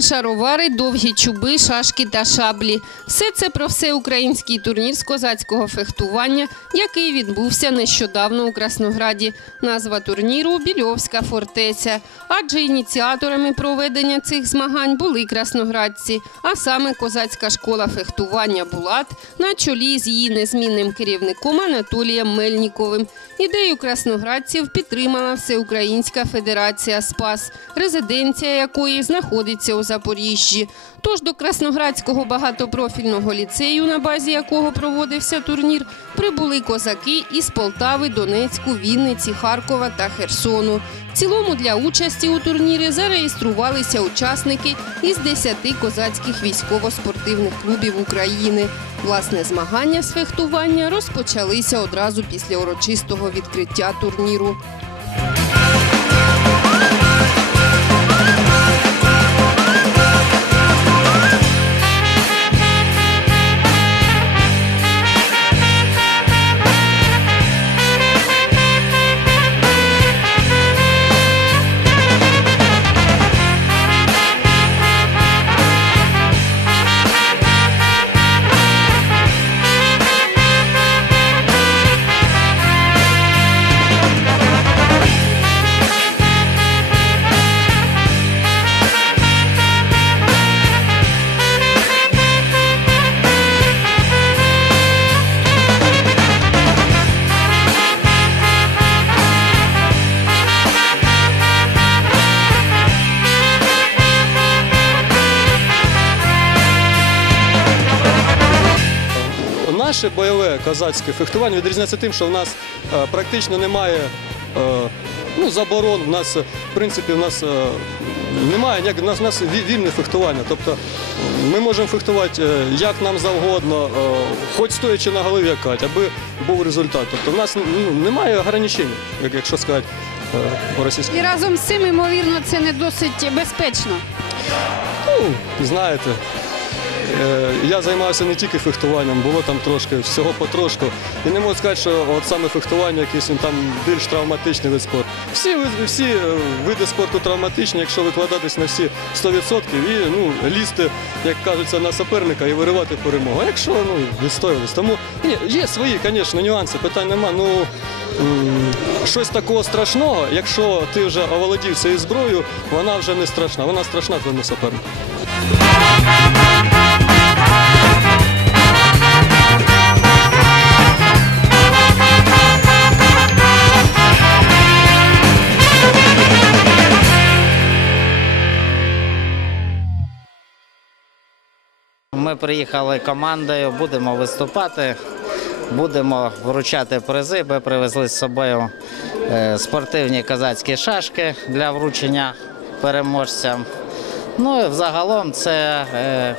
шаровари, довгі чуби, шашки та шаблі. Все це про всеукраїнський турнір з козацького фехтування, який відбувся нещодавно у Краснограді. Назва турніру Більовська фортеця. Адже ініціаторами проведення цих змагань були красноградці, а саме козацька школа фехтування Булат на чолі з її незмінним керівником Анатолієм Мельніковим. Ідею красноградців підтримала Всеукраїнська федерація Спас, резиденція якої знаходиться у Запоріжжі. Тож до Красноградського багатопрофільного ліцею, на базі якого проводився турнір, прибули козаки із Полтави, Донецьку, Вінниці, Харкова та Херсону. В цілому для участі у турнірі зареєструвалися учасники із 10 козацьких військово-спортивних клубів України. Власне, змагання з фехтування розпочалися одразу після урочистого відкриття турніру. Наше бойове козацьке фехтування відрізняється тим, що в нас е, практично немає е, ну, заборон. У нас, е, в принципі, в нас немає ніяк, у нас, у нас вільне фехтування. Тобто ми можемо фехтувати як нам завгодно, хоч стоячи на голові, як аби був результат. Тобто в нас ну, немає ограничень, якщо сказати по-російськи. І разом з цим, ймовірно, це не досить безпечно. Ну, знаєте, я займався не тільки фехтуванням, було там трошки, всього потрошку. І не можу сказати, що от саме фехтування якийсь там більш травматичний вид спорту. Всі, всі е, види спорту травматичні, якщо викладатись на всі 100% і ну, лізти, як кажеться, на суперника і виривати перемогу. А якщо ну, відстоюватись. Тому ні, є свої, звісно, нюанси, питань нема. Ну, щось такого страшного, якщо ти вже оволодів цією зброєю, вона вже не страшна. Вона страшна твоєму супернику. Ми приїхали командою, будемо виступати, будемо вручати призи. Ми привезли з собою е, спортивні козацькі шашки для вручення переможцям. Ну і взагалом це е,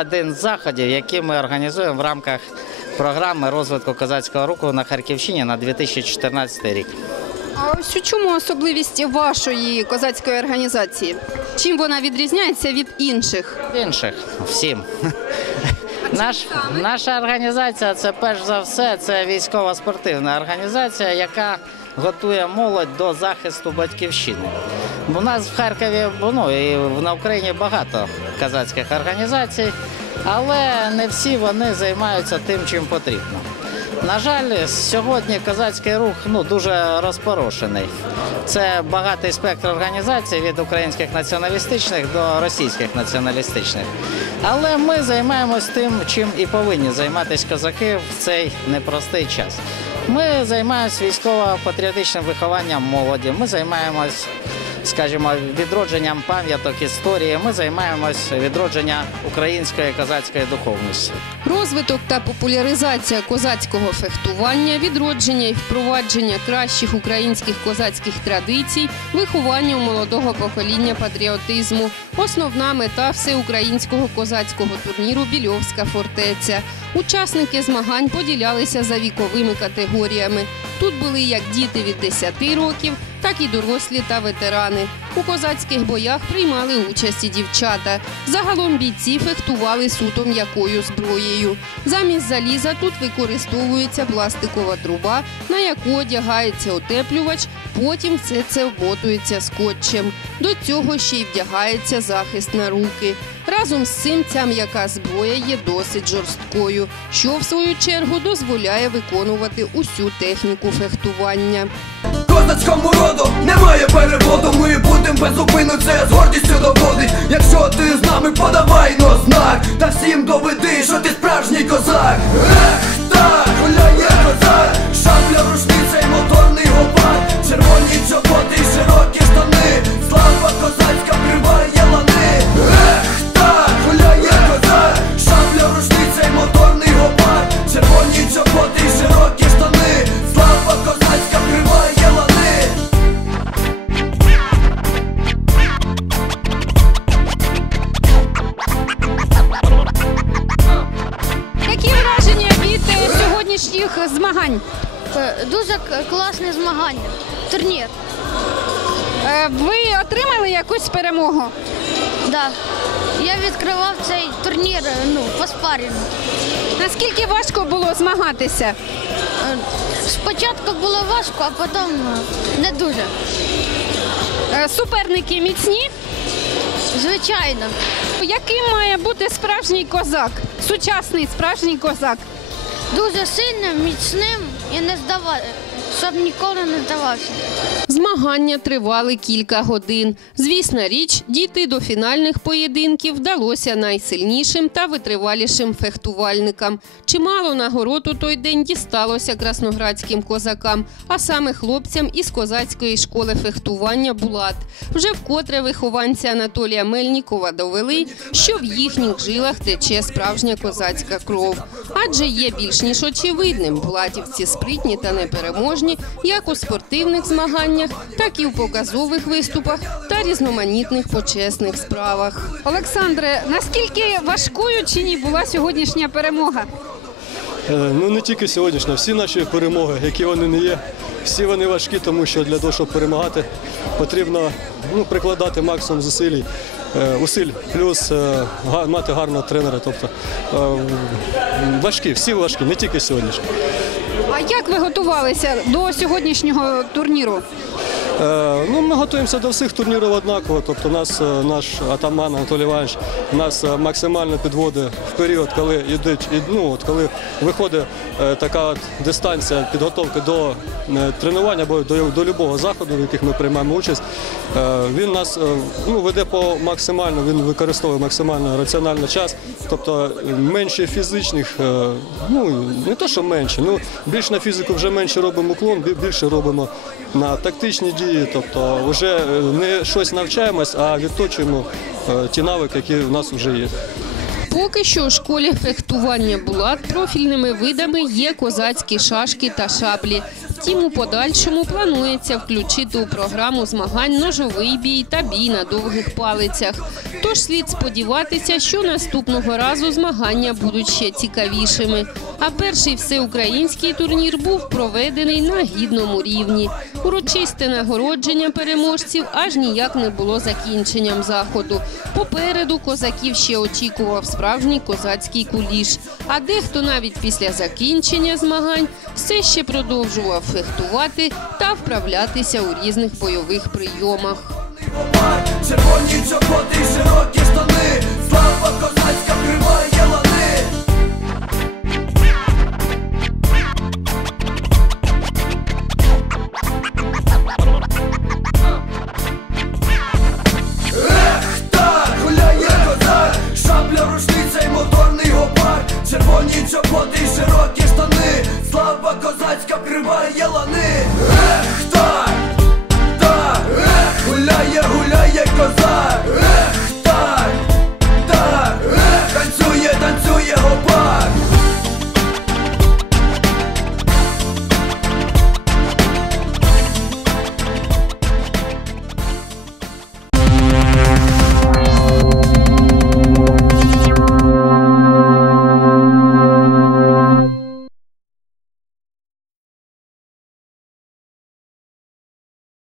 один з заходів, які ми організуємо в рамках програми розвитку козацького руху на Харківщині на 2014 рік. А ось у чому особливість вашої козацької організації? Чим вона відрізняється від інших? інших всім. Наш, наша організація це перш за все це військова спортивна організація, яка готує молодь до захисту батьківщини. У нас в Харкові ну, і на Україні багато казацьких організацій, але не всі вони займаються тим, чим потрібно. На жаль, сьогодні козацький рух ну, дуже розпорошений. Це багатий спектр організацій від українських націоналістичних до російських націоналістичних. Але ми займаємось тим, чим і повинні займатися козаки в цей непростий час. Ми займаємось військово-патріотичним вихованням молоді. Ми займаємось, скажімо, відродженням пам'яток історії. Ми займаємось відродженням української козацької духовності. Розвиток та популяризація козацького фехтування, відродження і впровадження кращих українських козацьких традицій, виховання у молодого покоління патріотизму. Основна мета всеукраїнського козацького турніру Більовська фортеця. Учасники змагань поділялися за віковими категоріями. Тут були як діти від 10 років, так і дорослі та ветерани. У козацьких боях приймали участь і дівчата. Загалом бійці фехтували суто м'якою зброєю. Замість заліза тут використовується пластикова труба, на яку одягається утеплювач Потім все це обмотується скотчем. До цього ще й вдягається захист на руки. Разом з цим ця м'яка зброя є досить жорсткою, що в свою чергу дозволяє виконувати усю техніку фехтування. Козацькому роду немає переводу, ми будем безупину, це з гордістю доводить. Якщо ти з нами, подавай но знак, та всім доведи, що ти справжній козак. Ех, так, гуляє козак, шапля, рушниця і моторний гопак, червоні чоботи широкі змагань? Е, Дуже класне змагання. Турнір. Е, Ви отримали якусь перемогу? Да. Я відкривав цей турнір е, ну, по спарінгу. Наскільки важко було змагатися? Спочатку було важко, а потім не дуже. Суперники міцні? Звичайно. Яким має бути справжній козак? Сучасний справжній козак. Дуже сильним, міцним і не здава... щоб ніколи не здавався. Змагання тривали кілька годин. Звісна річ, дійти до фінальних поєдинків вдалося найсильнішим та витривалішим фехтувальникам. Чимало нагород у той день дісталося красноградським козакам, а саме хлопцям із козацької школи фехтування Булат. Вже вкотре вихованці Анатолія Мельнікова довели, що в їхніх жилах тече справжня козацька кров. Адже є більш ніж очевидним, булатівці спритні та непереможні як у спортивних змаганнях, так і у показових виступах та різноманітних почесних справах. Олександре, наскільки важкою чи ні була сьогоднішня перемога? Е, Ну не тільки сьогоднішня, всі наші перемоги, які вони не є, всі вони важкі, тому що для того, щоб перемагати, потрібно ну, прикладати максимум зусиль, е, усиль, плюс е, мати гарного тренера. Тобто важкі, всі важкі, не тільки сьогоднішні. А як ви готувалися до сьогоднішнього турніру? Е, ну, ми готуємося до всіх турнірів однаково. Тобто нас, е, наш атаман Анатолій Іванович нас е, максимально підводить в період, коли йдуть, ну, от, коли виходить така от дистанція підготовки до тренування або до, до будь-якого заходу, в яких ми приймаємо участь. Він нас ну, веде по максимально, він використовує максимально раціональний час, тобто менше фізичних, ну не то, що менше, ну більш на фізику вже менше робимо уклон, більше робимо на тактичні дії, тобто вже не щось навчаємось, а відточуємо е, ті навики, які в нас вже є. Поки що у школі фехтування Булат профільними видами є козацькі шашки та шаблі. Втім, у подальшому планується включити у програму змагань ножовий бій та бій на довгих палицях. Тож слід сподіватися, що наступного разу змагання будуть ще цікавішими. А перший всеукраїнський турнір був проведений на гідному рівні. Урочисте нагородження переможців аж ніяк не було закінченням заходу. Попереду козаків ще очікував справжній козацький куліш. А дехто навіть після закінчення змагань все ще продовжував фехтувати та вправлятися у різних бойових прийомах. Червоні чоботи широкі штани, слава козацька криває лани. Ех, так, гуляє козак, шабля, рушниця і моторний гопак, червоні чоботи вирває лани Ех, так, так, ех, гуляє, гуляє коза